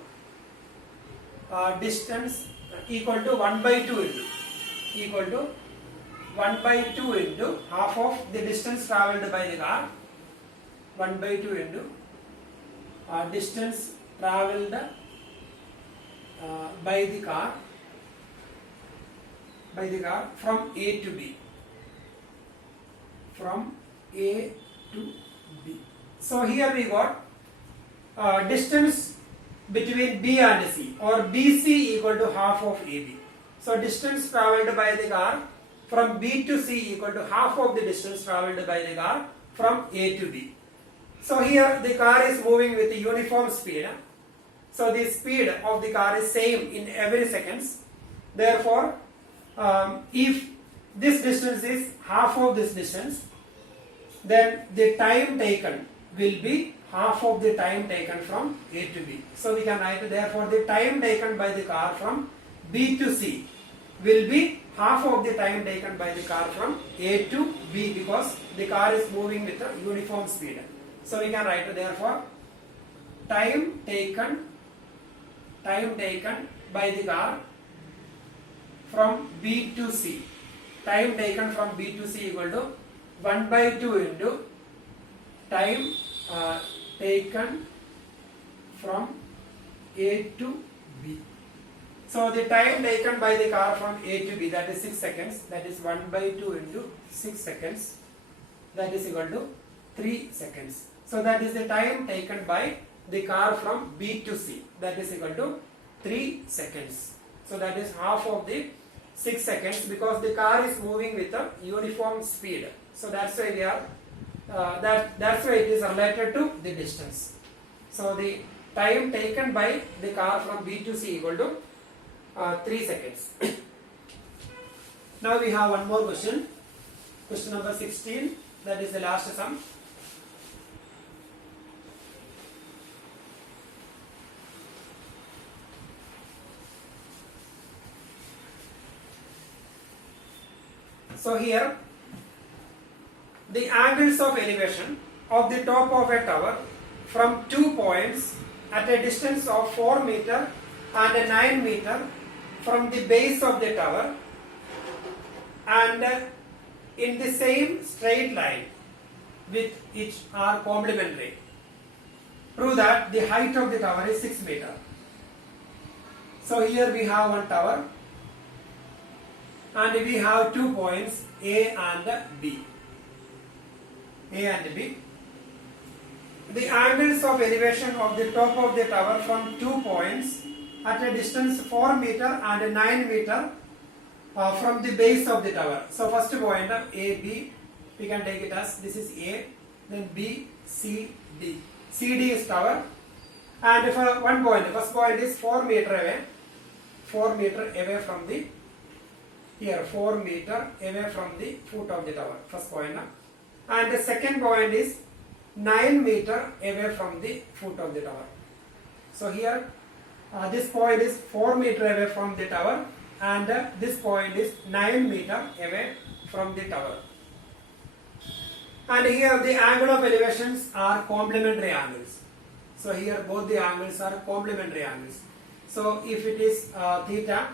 distance equal to 1 by 2 into equal to 1 by 2 into half of the distance travelled by the car, 1 by 2 into distance travelled by the car from A to B, from A to B. So here we got distance between B and C, or BC equal to half of AB. So distance travelled by the car from B to C equal to half of the distance travelled by the car from A to B. So here the car is moving with a uniform speed. So the speed of the car is same in every seconds. Therefore, if this distance is half of this distance, then the time taken will be half of the time taken from A to B. So we can write, therefore the time taken by the car from B to C will be half of the time taken by the car from A to B, because the car is moving with a uniform speed. So we can write therefore time taken by the car from B to C. Time taken from B to C equal to 1 by 2 into time taken from A to B. So the time taken by the car from A to B, that is 6 seconds, that is 1 by 2 into 6 seconds, that is equal to 3 seconds. So that is the time taken by the car from B to C, that is equal to 3 seconds. So that is half of the 6 seconds, because the car is moving with a uniform speed. So that's why we are that's why it is related to the distance. So the time taken by the car from B to C equal to 3 seconds. Now we have one more question. Question number 16. That is the last sum. So here the angles of elevation of the top of a tower from 2 points at a distance of 4 meter and 9 meter from the base of the tower and in the same straight line with each are complementary. Prove that the height of the tower is 6 meter. So here we have one tower and we have 2 points A and B. A and B. The angles of elevation of the top of the tower from 2 points at a distance 4 meter and 9 meter from the base of the tower. So first point of A, B, we can take it as this is A, then B, C, D. CD is tower, and for one point, first point is 4 meter away, 4 meter away from the here 4 meter away from the foot of the tower, first point, and the second point is 9 meter away from the foot of the tower. So here this point is 4 meter away from the tower and this point is 9 meter away from the tower. And here the angle of elevations are complementary angles. So here both the angles are complementary angles. So if it is theta,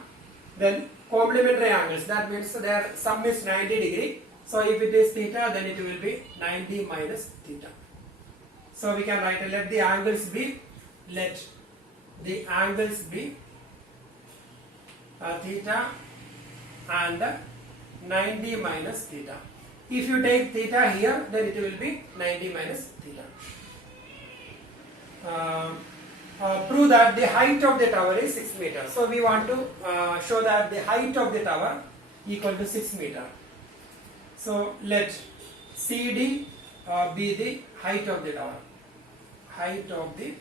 then complementary angles, that means their sum is 90 degree. So if it is theta, then it will be 90 minus theta. So we can write let the angles be theta and 90 minus theta. If you take theta here, then it will be 90 minus theta. Prove that the height of the tower is 6 meters. So we want to show that the height of the tower equal to 6 meter. So let CD be the height of the tower. Height of the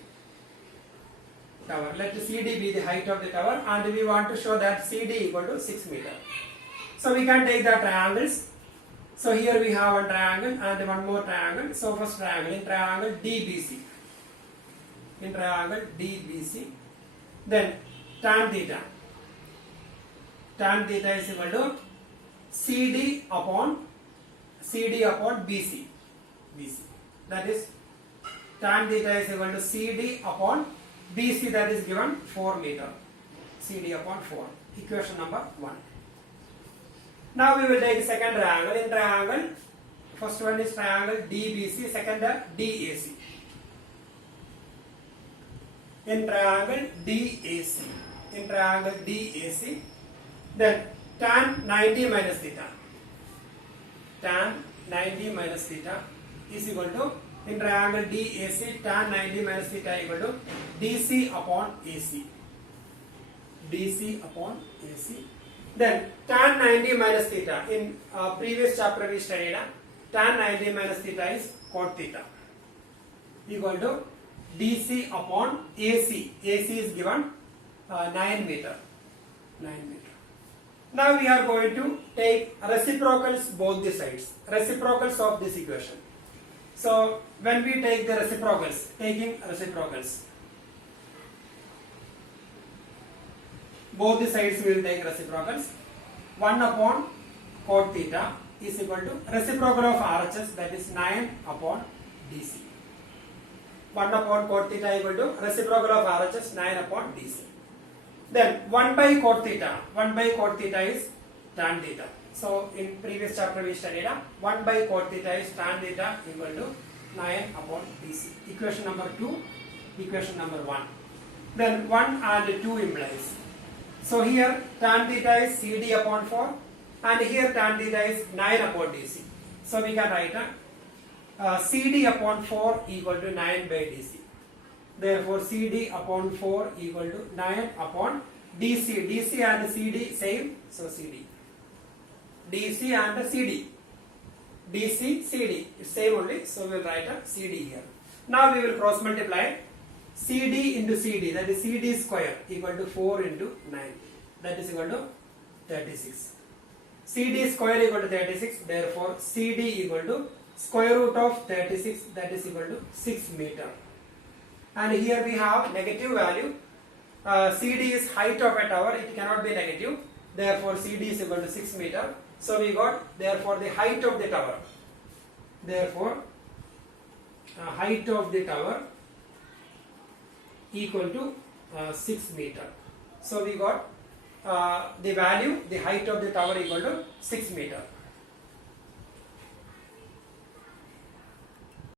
tower. Let CD be the height of the tower, and we want to show that CD equal to 6 meter. So we can take the triangles. So here we have one triangle and one more triangle. So first triangle, in triangle DBC. In triangle DBC, then tan theta. Tan theta is equal to CD upon BC. That is tan theta is equal to CD upon BC, that is given 4 meter. CD upon 4. Equation number 1. Now we will take second triangle. In triangle, first one is triangle DBC, second DAC. In triangle DAC. In triangle DAC, then tan 90 minus theta. Tan 90 minus theta is equal to, in triangle DAC, tan 90 minus theta equal to DC upon AC. DC upon AC. Then tan 90 minus theta, in previous chapter we studied tan 90 minus theta is cot theta equal to DC upon AC. AC is given 9 meter. 9 meter. Now we are going to take reciprocals both the sides. Reciprocals of this equation. So when we take the reciprocals, taking reciprocals, both the sides we will take reciprocals. 1 upon cot theta is equal to reciprocal of RHS, that is 9 upon DC. 1 upon cot theta equal to reciprocal of RHS 9 upon DC. Then 1 by cot theta is tan theta. So in previous chapter we studied 1 by cot theta is tan theta equal to 9 upon DC. Equation number 2, equation number 1. Then 1 and 2 implies. So here tan theta is CD upon 4 and here tan theta is 9 upon DC. So we can write CD upon 4 equal to 9 by DC. Therefore CD upon 4 equal to 9 upon DC. DC and CD same, so CD. DC and CD. DC, CD, it's same only, so we will write a CD here. Now we will cross multiply CD into CD, that is CD square equal to 4 into 9, that is equal to 36. CD square equal to 36, therefore CD equal to square root of 36, that is equal to 6 meter. And here we have negative value. CD is height of a tower, it cannot be negative, therefore CD is equal to 6 meter. So we got therefore the height of the tower. Therefore height of the tower equal to 6 meter. So we got the value, the height of the tower equal to 6 meter.